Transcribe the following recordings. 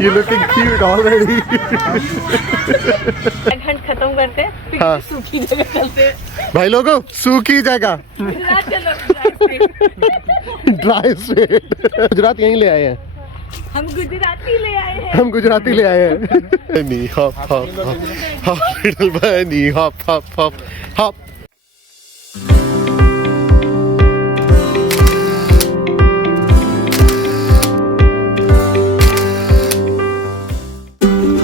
You looking cute already. घंट खत्म करते हैं, हाँ। सूखी जगह चलते। भाई लोगों सूखी जगह ड्राई स्टेट। गुजरात यहीं ले आए हैं हम गुजराती ले आए हैं। हम गुजराती ले आए हैं। नी hop hop hop little bunny hop hop hop hop.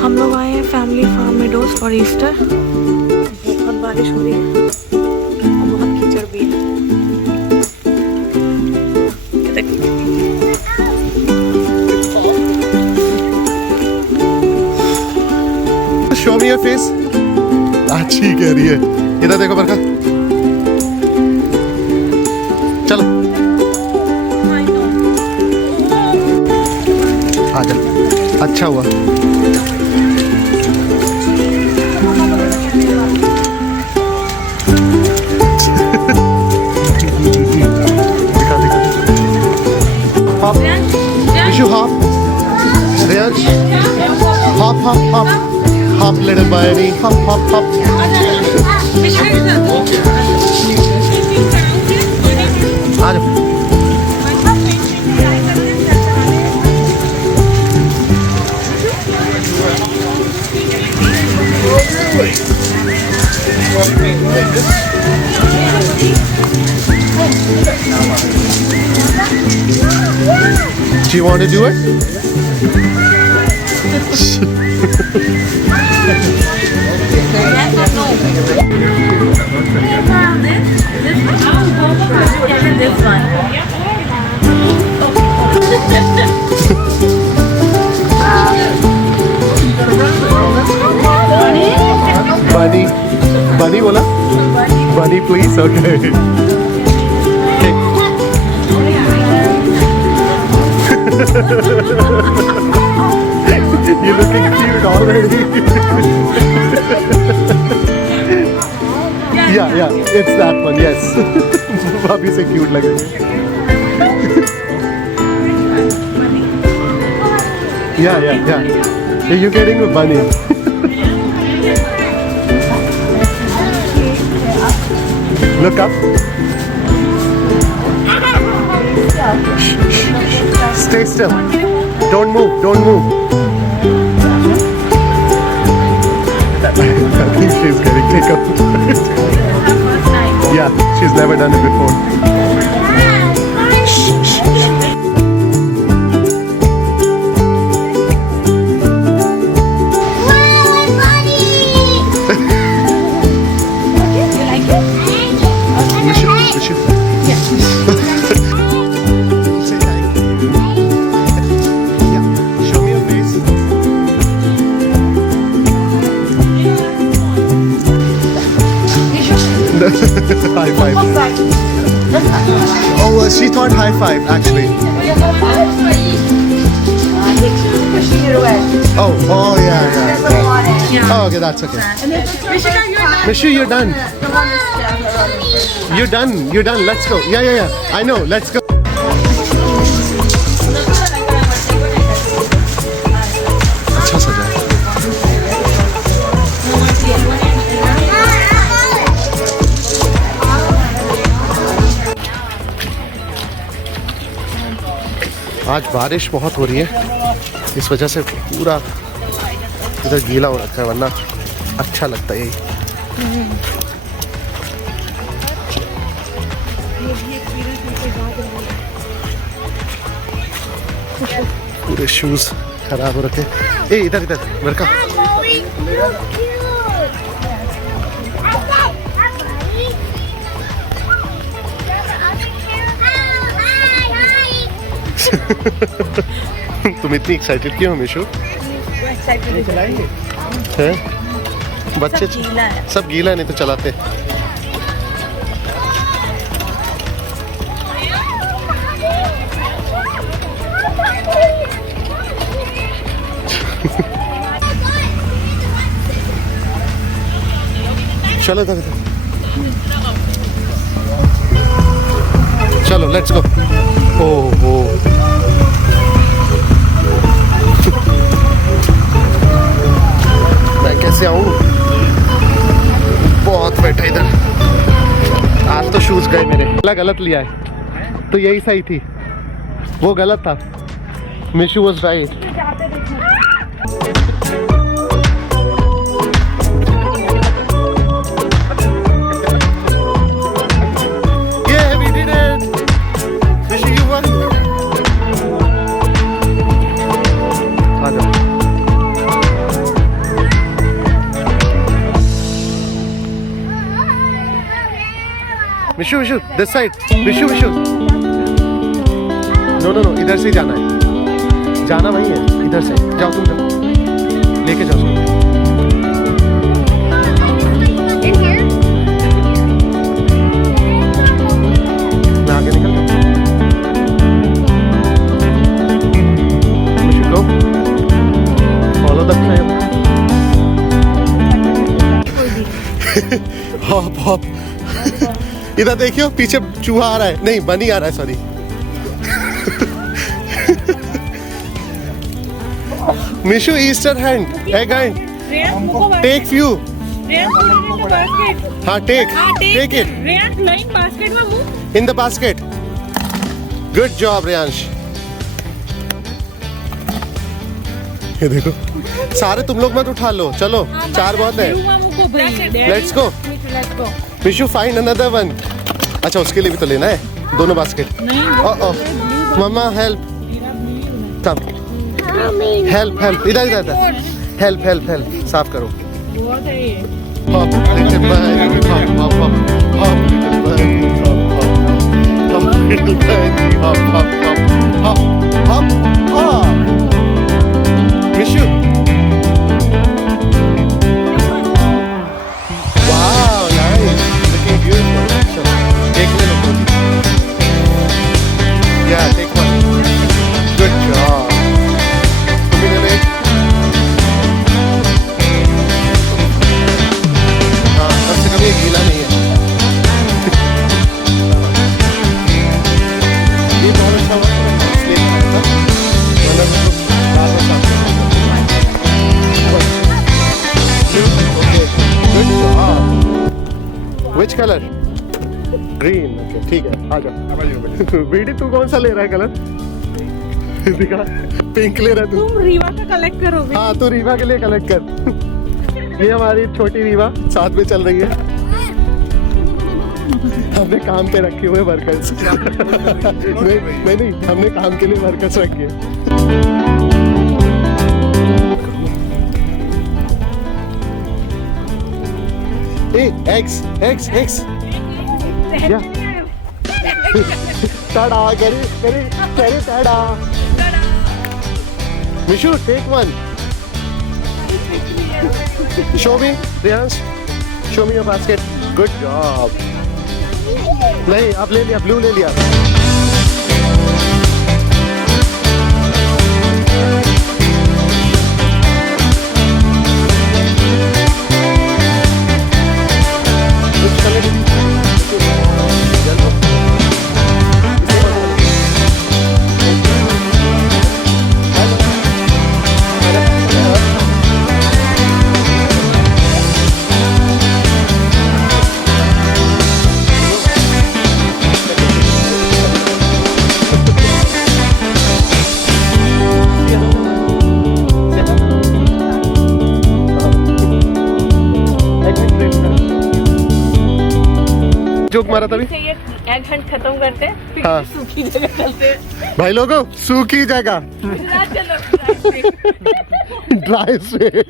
हम लोग आए हैं family farm meadows for Easter. बहुत बारिश हो रही है और बहुत कीचड़ भी है। Show me your face. अच्छी कह रही है। इधर देखो बरका। चलो आजा। अच्छा हुआ। दिखा दिखा। Hop. Vishu hop. Riyansh. Hop hop hop. Hop little bunny, hop hop hop. आ जाओ। Do you want to do it? Bunny, bunny बोला? Bunny please, okay. You're looking cute already. Yeah, it's that one, yes. भाभी से cute लगेगा. Yeah. You're getting a bunny. Look up. Stay still. Don't move. I think she's getting hiccup. Yeah, she's never done it before. High five. Oh, she thought high five actually. Oh yeah. Oh, okay, that's okay. Mishu, you're done. You're done. Let's go. Yeah. I know. Let's go. अच्छा सजा है. आज बारिश बहुत हो रही है, इस वजह से पूरा इधर गीला हो रखा है, वरना अच्छा लगता है यही. पूरे शूज खराब हो रखे. ए इधर लड़का. तुम इतनी एक्साइटेड क्यों हो मिशु? हैं? बच्चे सब गीला है, नहीं तो चलाते. चलो चलो लेट्स गो. ओह गलत लिया है तो यही सही थी, वो गलत था। Mishu was right. Yeah, we did it. Mishu, you won. आ जाओ। Mishu Mishu this side, Mishu Mishu no no no, इधर से जाना है, जाना वही है, इधर से जाओ, तुम जाओ, लेके जाओ। मैं आगे निकल जाऊँ। Mishu go, follow the trail. Hop hop, इधर देखियो, पीछे चूहा आ रहा है, नहीं बनी आ रहा है, sorry. Mishu Easter hunt, egg hunt, take few. हाँ take it in the basket. Good job Riyansh. ये देखो, सारे तुम लोग मत उठा लो, चलो 4 बहुत है। Let's go Mishu, find another one. अच्छा उसके लिए भी तो लेना है दोनों बास्केट। मम्मा हेल्प, तब हेल्प हेल्प, इधर इधर इधर, हेल्प हेल्प हेल्प, साफ करो। Hop little bird, hop hop hop, hop little bird, hop hop, hop little bird, hop hop hop, hop hop hop. Mishu, wow nice, looking beautiful. Take a little bit. Yeah, take one. Good job. तुम इधर एक। हाँ, कम से कम ये गीला नहीं है। ये बहुत अच्छा हुआ, इसलिए था, वरना तो रात में साफ Okay, good job. Which color? Green. Okay ठीक है, आ जाओ। बीडी तू कौन सा ले रहा है कलर? दिखा, पिंक ले रहा है तू। तुम रीवा का कलेक्ट करोगे? हाँ तू रीवा के लिए कलेक्ट कर। ये हमारी छोटी रीवा साथ में चल रही है। हमने काम पे रखे हुए वर्कर्स। नहीं, हमने काम के लिए वर्कर्स रखे। एग्स या टाडा, करी tada. Mishu take one. Show me Riyansh, show me your basket. Good job. नहीं अब ले लिया, ब्लू ले लिया। जोक मारा तभी। एग हंट खत्म करते हैं, फिर हाँ। सूखी जगह चलते हैं। भाई लोगों, सूखी जगह, ड्राई स्टेट।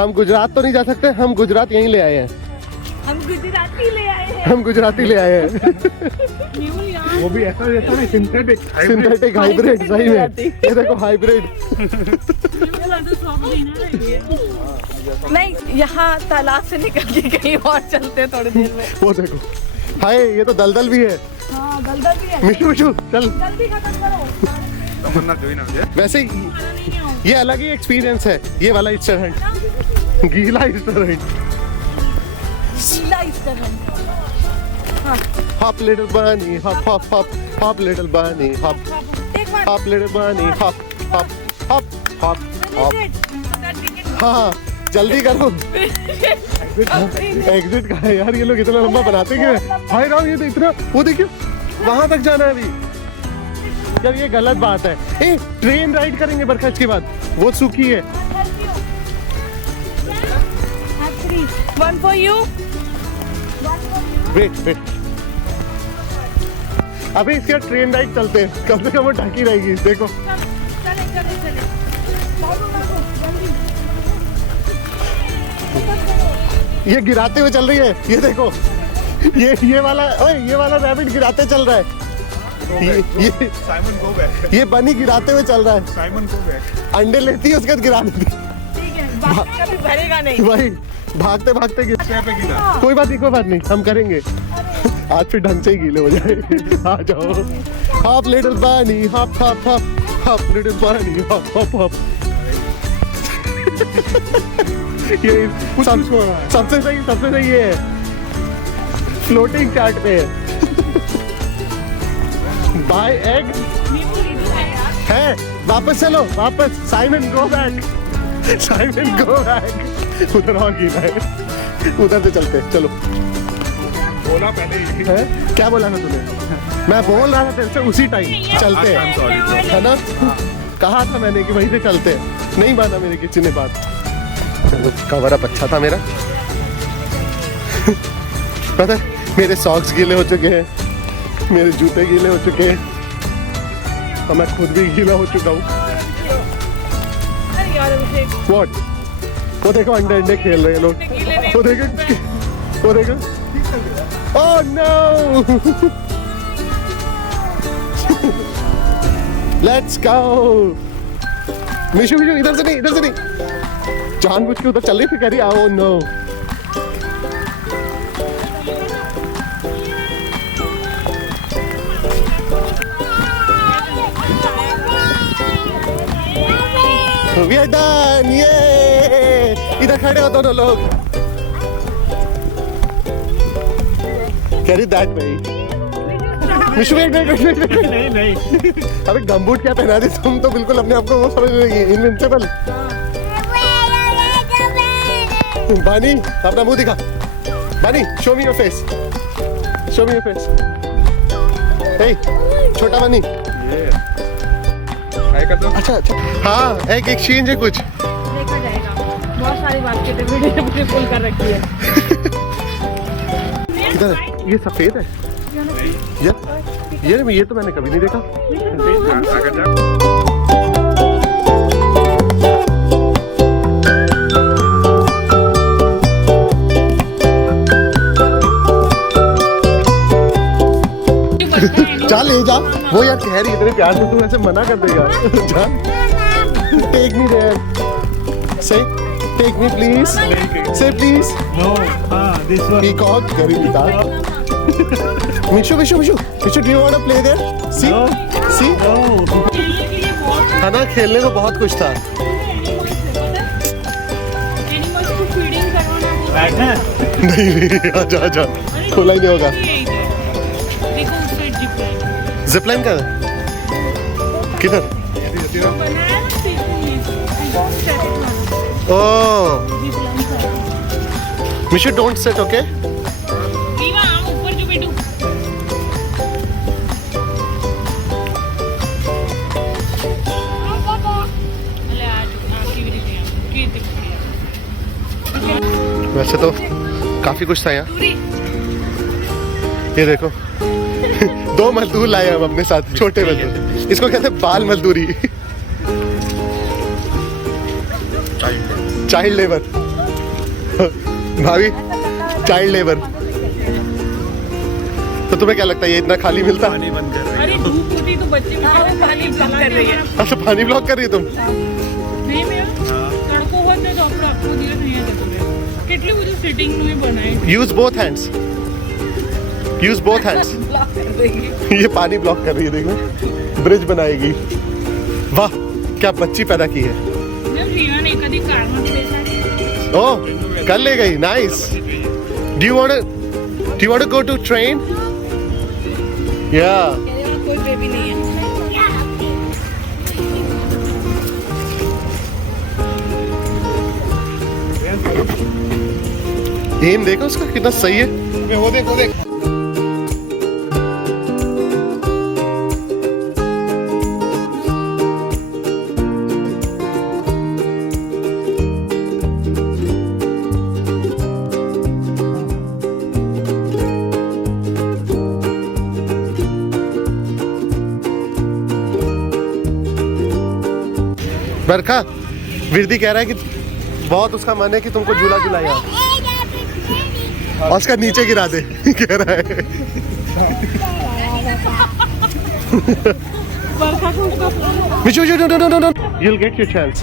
हम गुजरात तो नहीं जा सकते, हम गुजरात यहीं ले आए हैं। हम गुजराती ले आए हैं। हम गुजराती ले आए हैं। वो भी ऐसा जैसा नहीं, सिंथेटिक हाइब्रिड, सही में ये देखो हाइब्रिड। नहीं, यहाँ तालाब से निकल के कहीं और चलते थोड़ी देर में। वो देखो, हाय ये तो दलदल भी है। हाँ दलदल भी है। मिशु चल जल्दी खत्म करो। वैसे ये अलग ही एक्सपीरियंस है, ये वाला ईस्टर हंट, गीला Easter Hunt. Hop little bunny, hop hop hop, hop little bunny, hop hop little bunny, hop hop hop hop hop। हाँ जल्दी करो। एग्जिट कहाँ है यार, ये लोग इतना लंबा बनाते क्यों है? भाई राम ये तो इतना, वो देखियो वहां तक जाना है अभी। यार ये गलत बात है। ए ट्रेन राइड करेंगे बरखा के बाद, वो सूखी है। One for you. Wait wait, अभी इसके ट्रेन राइड चलते हैं, कम से कम वो ढकी रहेगी। देखो चले चले चले। ये गिराते हुए चल रही है, ये देखो ये वाला, ओए ये वाला रैबिट गिराते चल रहा है। साइमन गो बैक, ये बनी गिराते हुए चल रहा है। Simon go back. अंडे लेती है उसके बाद गिरा देती है। ठीक है, कभी भरेगा नहीं। भाई भागते भागते गिर। पे गिरा। कोई बात नहीं, हम करेंगे। आज फिर ढंग से ही गीले हो जाए। आ जाओ। Hop little bunny, hop hop hop, hop little bunny, hop hop hop. ये सबसे सही ये है, फ्लोटिंग चार्ट पे है। बाय एग है। वापस चलो, वापस। Simon go back, Simon go back. उधर और गीला है, उधर से चलते चलो। बोला पहले ही है? क्या बोला था तूने? मैं बोल रहा था तेरे से उसी टाइम चलते हैं, है ना? कहा था मैंने कि वहीं से चलते हैं, नहीं माना मेरे किसी ने बात। चलो कवर अप अच्छा था मेरा। पता है मेरे सॉक्स गीले हो चुके हैं, मेरे जूते गीले हो चुके हैं, और मैं खुद भी गीला हो चुका हूँ। What? वो देखो अंडे खेल रहे हैं लोग, वो देखो। Oh no! Let's go! Mishu इधर से नहीं, जानबूझ के उधर चल रही थी, कह रही oh no! We are done! Yay! इधर खड़े हो दोनों लोग। Carry that way. विश्व नहीं। अबे गमबूट क्या पहना दी तुम, तो बिल्कुल अपने आप को वो समझ रही है, इनविंसिबल। बानी अपना मुंह दिखा। Bunny show me your face, show me your face. Hey छोटा बानी, अच्छा। हाँ एक एक्सचेंज है कुछ। देखा जाएगा, बहुत सारी बास्केटें वीडियो फुल कर रखी है। इधर ये सफेद है ये तो मैंने कभी नहीं देखा। जा ले जा, वो यार कह रही इतने प्यार से, तू ऐसे मना कर देगा। जा, take me there, say take me please, say please. No this one peacock गरीब बेटा। Mishu, do you want to play there? See? है ना, खेलने को बहुत कुछ था। नहीं आजा, खोला ही नहीं होगा। जिपलाइन का किधर? ओह मिशु डोंट सेट, ओके? वैसे तो काफी कुछ था यहाँ। ये देखो 2 मजदूर लाए हम अपने साथ, छोटे मजदूर। इसको कहते हैं बाल मजदूरी, चाइल्ड लेबर। भाभी चाइल्ड लेबर। तो तुम्हें क्या लगता है ये इतना खाली मिलता? अरे धूप होती तो बच्चे पानी ब्लॉक कर रही है। अच्छा पानी ब्लॉक कर रही है तुम? नहीं मैं सड़कों पर तो આપણે આખો દિવસ અહીંયા જતો રહે, કેટલી બધી સિટિંગ નું બનાય। Use both hands, use both hands. ये पानी ब्लॉक कर रही है, देखो ब्रिज बनाएगी। वाह क्या बच्ची पैदा की है। जब रिया ने कभी कार में बैठा ओह कर ले गई, nice. Do you want to go to train? या कोई बेबी नहीं है। एम देखो उसका कितना सही है। वो देख वो देख। बरखा, विरदी कह रहा है कि बहुत उसका मन है कि तुमको झूला झुलाया और उसका नीचे गिरा दे कह रहा है। Mishu, no. You'll get your chance.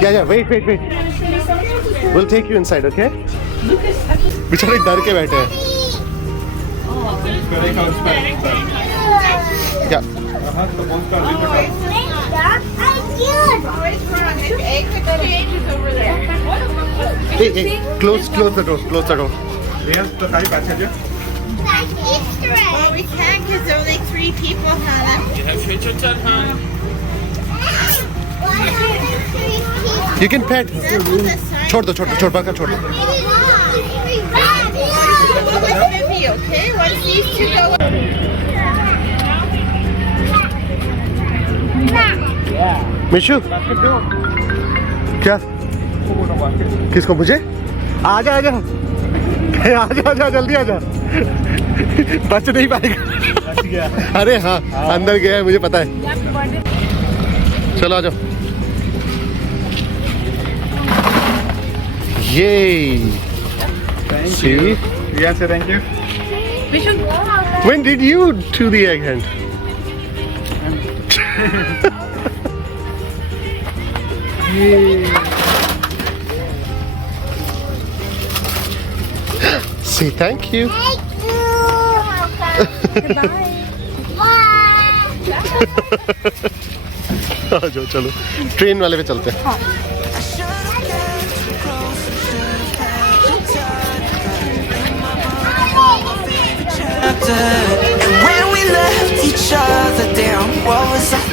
Yeah, wait. We'll take you inside, okay? बेचारे डर के बैठे हैं। क्या? Hey, close the door. Yes, the type passenger. Like Easter egg. Well, we can't because only 3 people had it. You have future time, huh? You can pet. छोड़ दो बरखा छोड़ दो। Okay, once these 2 go. Mishu क्या? किसको? मुझे? आजा जल्दी आजा। बच नहीं पाएगा। अरे हाँ अंदर गया है मुझे पता है। चलो आ जाओ। ये see? Yes, thank you. When did you do the egg hunt? Say thank you. आ जाओ चलो ट्रेन वाले पे चलते हैं। And when we left each other down, what was I